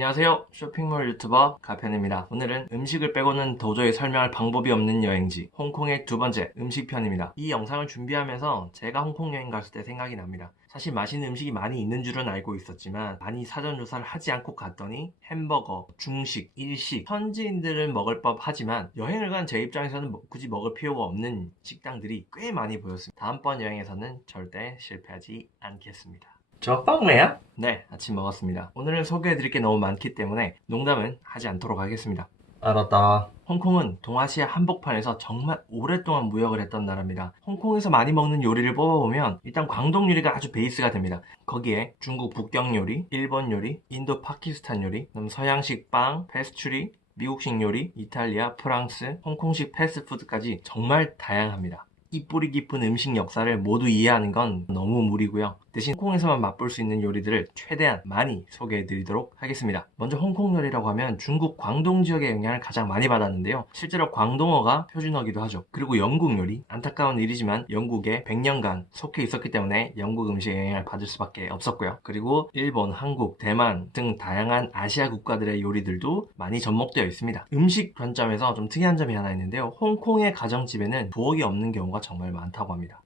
안녕하세요. 쇼핑몰 유튜버 가편입니다. 오늘은 음식을 빼고는 도저히 설명할 방법이 없는 여행지 홍콩의 두 번째 음식편입니다. 이 영상을 준비하면서 제가 홍콩 여행 갔을 때 생각이 납니다. 사실 맛있는 음식이 많이 있는 줄은 알고 있었지만 많이 사전 조사를 하지 않고 갔더니 햄버거, 중식, 일식, 현지인들은 먹을 법하지만 여행을 간 제 입장에서는 굳이 먹을 필요가 없는 식당들이 꽤 많이 보였습니다. 다음번 여행에서는 절대 실패하지 않겠습니다. 저빵래요? 네, 아침 먹었습니다. 오늘은 소개해드릴 게 너무 많기 때문에 농담은 하지 않도록 하겠습니다. 알았다. 홍콩은 동아시아 한복판에서 정말 오랫동안 무역을 했던 나라입니다. 홍콩에서 많이 먹는 요리를 뽑아보면 일단 광동 요리가 아주 베이스가 됩니다. 거기에 중국 북경 요리, 일본 요리, 인도 파키스탄 요리, 서양식 빵, 페스츄리, 미국식 요리, 이탈리아, 프랑스, 홍콩식 패스트푸드까지 정말 다양합니다. 이 뿌리 깊은 음식 역사를 모두 이해하는 건 너무 무리고요. 대신 홍콩에서만 맛볼 수 있는 요리들을 최대한 많이 소개해드리도록 하겠습니다. 먼저 홍콩 요리라고 하면 중국 광동 지역의 영향을 가장 많이 받았는데요. 실제로 광동어가 표준어기도 하죠. 그리고 영국 요리, 안타까운 일이지만 영국에 100년간 속해 있었기 때문에 영국 음식의 영향을 받을 수밖에 없었고요. 그리고 일본, 한국, 대만 등 다양한 아시아 국가들의 요리들도 많이 접목되어 있습니다. 음식 관점에서 좀 특이한 점이 하나 있는데요. 홍콩의 가정집에는 부엌이 없는 경우가 정말 많다고 합니다.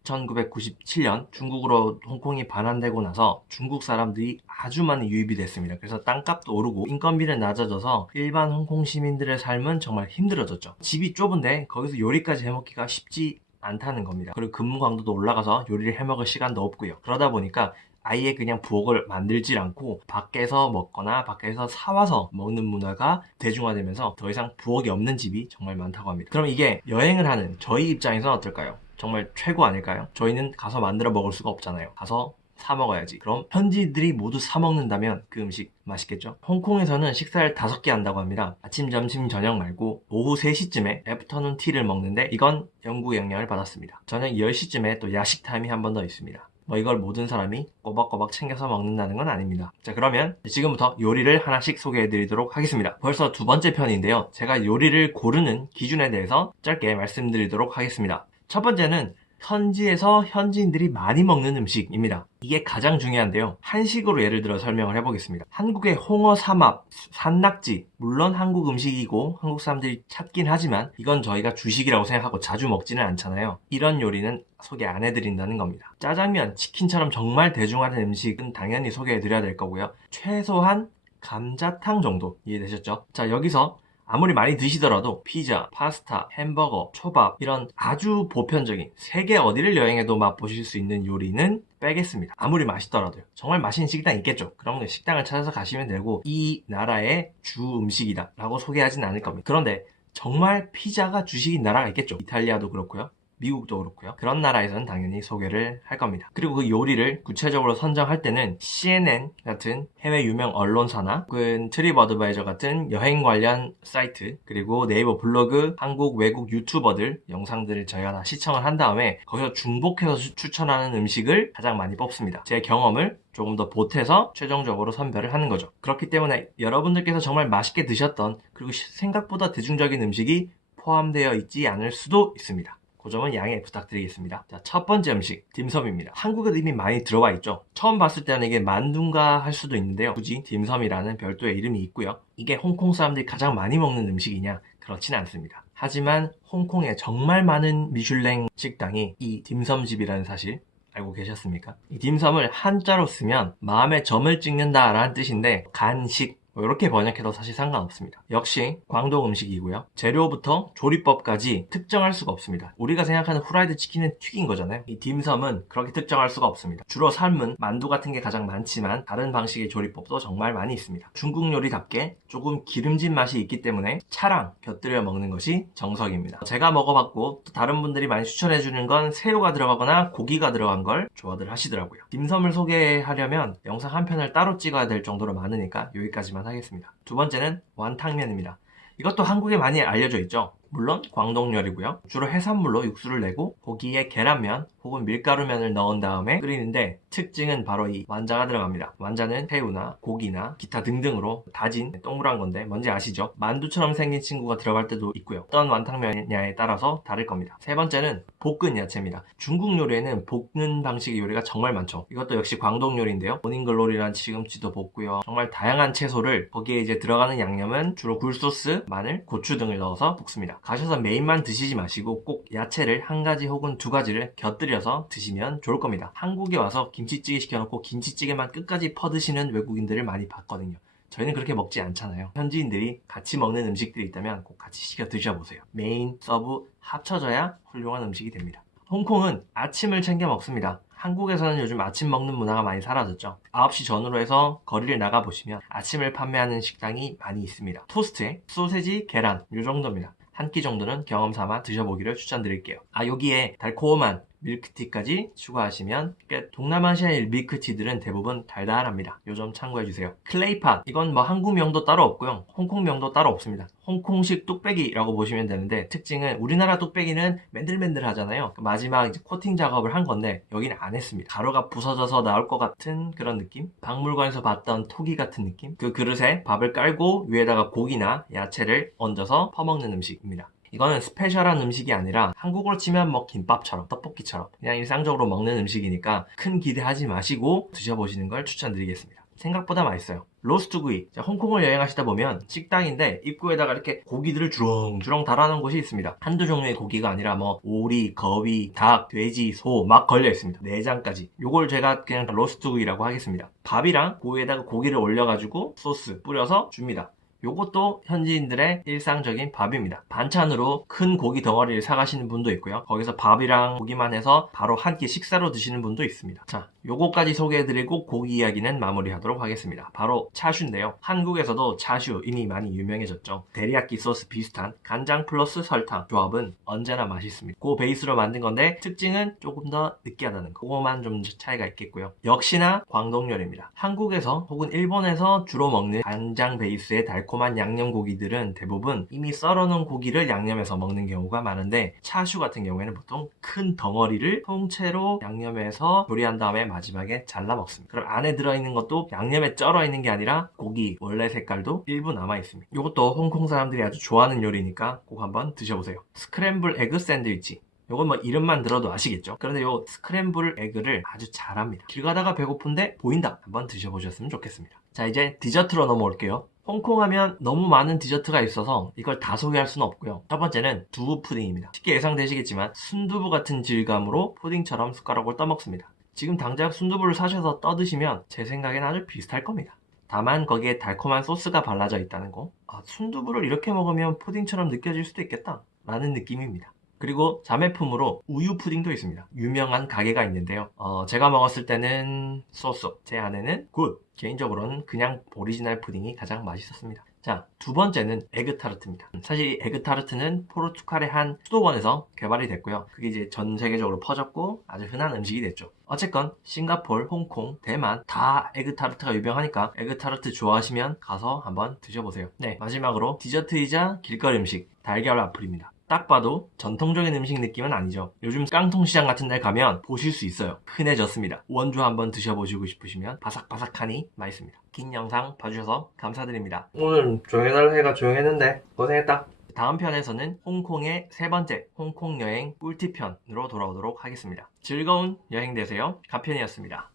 1997년 중국으로 홍콩이 반환되고 나서 중국 사람들이 아주 많이 유입이 됐습니다. 그래서 땅값도 오르고 인건비는 낮아져서 일반 홍콩 시민들의 삶은 정말 힘들어졌죠. 집이 좁은데 거기서 요리까지 해먹기가 쉽지 않다는 겁니다. 그리고 근무 강도도 올라가서 요리를 해먹을 시간도 없고요. 그러다 보니까 아예 그냥 부엌을 만들질 않고 밖에서 먹거나 밖에서 사와서 먹는 문화가 대중화되면서 더 이상 부엌이 없는 집이 정말 많다고 합니다. 그럼 이게 여행을 하는 저희 입장에서는 어떨까요? 정말 최고 아닐까요? 저희는 가서 만들어 먹을 수가 없잖아요. 가서 사 먹어야지. 그럼 현지들이 모두 사 먹는다면 그 음식 맛있겠죠? 홍콩에서는 식사를 5개 한다고 합니다. 아침, 점심, 저녁 말고 오후 3시쯤에 애프터눈 티를 먹는데 이건 영국의 영향을 받았습니다. 저녁 10시쯤에 또 야식 타임이 한 번 더 있습니다. 이걸 모든 사람이 꼬박꼬박 챙겨서 먹는다는 건 아닙니다. 자, 그러면 지금부터 요리를 하나씩 소개해 드리도록 하겠습니다. 벌써 두 번째 편인데요. 제가 요리를 고르는 기준에 대해서 짧게 말씀드리도록 하겠습니다. 첫 번째는 현지에서 현지인들이 많이 먹는 음식입니다. 이게 가장 중요한데요. 한식으로 예를 들어 설명을 해보겠습니다. 한국의 홍어 삼합, 산낙지, 물론 한국 음식이고 한국 사람들이 찾긴 하지만 이건 저희가 주식이라고 생각하고 자주 먹지는 않잖아요. 이런 요리는 소개 안 해드린다는 겁니다. 짜장면, 치킨처럼 정말 대중화된 음식은 당연히 소개해드려야 될 거고요. 최소한 감자탕 정도 이해되셨죠? 자, 여기서 아무리 많이 드시더라도 피자, 파스타, 햄버거, 초밥 이런 아주 보편적인 세계 어디를 여행해도 맛보실 수 있는 요리는 빼겠습니다. 아무리 맛있더라도요. 정말 맛있는 식당 있겠죠. 그러면 식당을 찾아서 가시면 되고 이 나라의 주 음식이다 라고 소개하진 않을 겁니다. 그런데 정말 피자가 주식인 나라가 있겠죠. 이탈리아도 그렇고요. 미국도 그렇고요. 그런 나라에서는 당연히 소개를 할 겁니다. 그리고 그 요리를 구체적으로 선정할 때는 CNN 같은 해외 유명 언론사나 혹은 트립어드바이저 같은 여행 관련 사이트 그리고 네이버 블로그, 한국 외국 유튜버들 영상들을 저희가 다 시청을 한 다음에 거기서 중복해서 추천하는 음식을 가장 많이 뽑습니다. 제 경험을 조금 더 보태서 최종적으로 선별을 하는 거죠. 그렇기 때문에 여러분들께서 정말 맛있게 드셨던 그리고 생각보다 대중적인 음식이 포함되어 있지 않을 수도 있습니다. 그 점은 양해 부탁드리겠습니다. 자, 첫 번째 음식, 딤섬입니다. 한국에도 이미 많이 들어와 있죠. 처음 봤을 때는 이게 만두인가 할 수도 있는데요. 굳이 딤섬이라는 별도의 이름이 있고요. 이게 홍콩 사람들이 가장 많이 먹는 음식이냐? 그렇진 않습니다. 하지만 홍콩에 정말 많은 미슐랭 식당이 이 딤섬집이라는 사실 알고 계셨습니까? 이 딤섬을 한자로 쓰면 마음에 점을 찍는다 라는 뜻인데 간식 이렇게 번역해도 사실 상관없습니다. 역시 광동 음식이고요. 재료부터 조리법까지 특정할 수가 없습니다. 우리가 생각하는 후라이드 치킨은 튀긴 거잖아요. 이 딤섬은 그렇게 특정할 수가 없습니다. 주로 삶은 만두 같은 게 가장 많지만 다른 방식의 조리법도 정말 많이 있습니다. 중국 요리답게 조금 기름진 맛이 있기 때문에 차랑 곁들여 먹는 것이 정석입니다. 제가 먹어봤고 또 다른 분들이 많이 추천해주는 건 새우가 들어가거나 고기가 들어간 걸 좋아들 하시더라고요. 딤섬을 소개하려면 영상 한 편을 따로 찍어야 될 정도로 많으니까 여기까지만 하겠습니다. 두 번째는 완탕면입니다. 이것도 한국에 많이 알려져 있죠. 물론 광동 요리고요. 주로 해산물로 육수를 내고 고기에 계란면 혹은 밀가루면을 넣은 다음에 끓이는데 특징은 바로 이 완자가 들어갑니다. 완자는 새우나 고기나 기타 등등으로 다진 동그란 건데 뭔지 아시죠? 만두처럼 생긴 친구가 들어갈 때도 있고요. 어떤 완탕면이냐에 따라서 다를 겁니다. 세 번째는 볶은 야채입니다. 중국 요리에는 볶는 방식의 요리가 정말 많죠. 이것도 역시 광동 요리인데요. 모닝글로리란 시금치도 볶고요. 정말 다양한 채소를 거기에 이제 들어가는 양념은 주로 굴소스, 마늘, 고추 등을 넣어서 볶습니다. 가셔서 메인만 드시지 마시고 꼭 야채를 한 가지 혹은 두 가지를 곁들여서 드시면 좋을 겁니다. 한국에 와서 김치찌개 시켜놓고 김치찌개만 끝까지 퍼드시는 외국인들을 많이 봤거든요. 저희는 그렇게 먹지 않잖아요. 현지인들이 같이 먹는 음식들이 있다면 꼭 같이 시켜 드셔보세요. 메인, 서브 합쳐져야 훌륭한 음식이 됩니다. 홍콩은 아침을 챙겨 먹습니다. 한국에서는 요즘 아침 먹는 문화가 많이 사라졌죠. 9시 전후로 해서 거리를 나가보시면 아침을 판매하는 식당이 많이 있습니다. 토스트에 소세지, 계란 이 정도입니다. 한 끼 정도는 경험 삼아 드셔보기를 추천드릴게요. 여기에 달콤한 밀크티까지 추가하시면 동남아시아의 밀크티들은 대부분 달달합니다. 요 점 참고해주세요. 클레이팟 이건 뭐 한국명도 따로 없고요. 홍콩명도 따로 없습니다. 홍콩식 뚝배기라고 보시면 되는데 특징은 우리나라 뚝배기는 맨들맨들 하잖아요. 마지막 이제 코팅 작업을 한 건데 여기는 안 했습니다. 가루가 부서져서 나올 것 같은 그런 느낌? 박물관에서 봤던 토기 같은 느낌? 그 그릇에 밥을 깔고 위에다가 고기나 야채를 얹어서 퍼먹는 음식입니다. 이거는 스페셜한 음식이 아니라 한국으로 치면 뭐 김밥처럼 떡볶이처럼 그냥 일상적으로 먹는 음식이니까 큰 기대하지 마시고 드셔보시는 걸 추천드리겠습니다. 생각보다 맛있어요. 로스트구이. 홍콩을 여행하시다 보면 식당인데 입구에다가 이렇게 고기들을 주렁주렁 달아놓은 곳이 있습니다. 한두 종류의 고기가 아니라 뭐 오리, 거위, 닭, 돼지, 소 막 걸려 있습니다. 내장까지. 요걸 제가 그냥 로스트구이라고 하겠습니다. 밥이랑 그 위에다가 고기를 올려가지고 소스 뿌려서 줍니다. 요것도 현지인들의 일상적인 밥입니다. 반찬으로 큰 고기 덩어리를 사가시는 분도 있고요. 거기서 밥이랑 고기만 해서 바로 한 끼 식사로 드시는 분도 있습니다. 자, 요거까지 소개해드리고 고기 이야기는 마무리하도록 하겠습니다. 바로 차슈인데요. 한국에서도 차슈 이미 많이 유명해졌죠. 데리야끼 소스 비슷한 간장 플러스 설탕 조합은 언제나 맛있습니다. 그 베이스로 만든 건데 특징은 조금 더 느끼하다는 거. 그거만 좀 차이가 있겠고요. 역시나 광동 요리입니다. 한국에서 혹은 일본에서 주로 먹는 간장 베이스의 달콤한 양념 고기들은 대부분 이미 썰어놓은 고기를 양념해서 먹는 경우가 많은데 차슈 같은 경우에는 보통 큰 덩어리를 통째로 양념해서 조리한 다음에 마지막에 잘라 먹습니다. 그럼 안에 들어있는 것도 양념에 쩔어 있는 게 아니라 고기 원래 색깔도 일부 남아 있습니다. 이것도 홍콩 사람들이 아주 좋아하는 요리니까 꼭 한번 드셔보세요. 스크램블 에그 샌드위치. 요건 뭐 이름만 들어도 아시겠죠? 그런데 요 스크램블 에그를 아주 잘합니다. 길 가다가 배고픈데 보인다. 한번 드셔보셨으면 좋겠습니다. 자, 이제 디저트로 넘어올게요. 홍콩 하면 너무 많은 디저트가 있어서 이걸 다 소개할 수는 없고요. 첫 번째는 두부 푸딩입니다. 쉽게 예상되시겠지만 순두부 같은 질감으로 푸딩처럼 숟가락을 떠먹습니다. 지금 당장 순두부를 사셔서 떠드시면 제 생각엔 아주 비슷할 겁니다. 다만 거기에 달콤한 소스가 발라져 있다는 거. 순두부를 이렇게 먹으면 푸딩처럼 느껴질 수도 있겠다 라는 느낌입니다. 그리고 자매품으로 우유 푸딩도 있습니다. 유명한 가게가 있는데요. 제가 먹었을 때는 소소, 제 아내는 굿. 개인적으로는 그냥 오리지널 푸딩이 가장 맛있었습니다. 자, 두 번째는 에그타르트입니다. 사실 에그타르트는 포르투갈의 한 수도원에서 개발이 됐고요. 그게 이제 전 세계적으로 퍼졌고 아주 흔한 음식이 됐죠. 어쨌건 싱가폴, 홍콩, 대만 다 에그타르트가 유명하니까 에그타르트 좋아하시면 가서 한번 드셔보세요. 네, 마지막으로 디저트이자 길거리 음식 달걀 와플입니다. 딱 봐도 전통적인 음식 느낌은 아니죠. 요즘 깡통시장 같은 데 가면 보실 수 있어요. 흔해졌습니다. 원조 한번 드셔보시고 싶으시면 바삭바삭하니 맛있습니다. 긴 영상 봐주셔서 감사드립니다. 오늘 조용해달라 해가 조용했는데 고생했다. 다음 편에서는 홍콩의 세 번째 홍콩 여행 꿀팁편으로 돌아오도록 하겠습니다. 즐거운 여행 되세요. 가편이었습니다.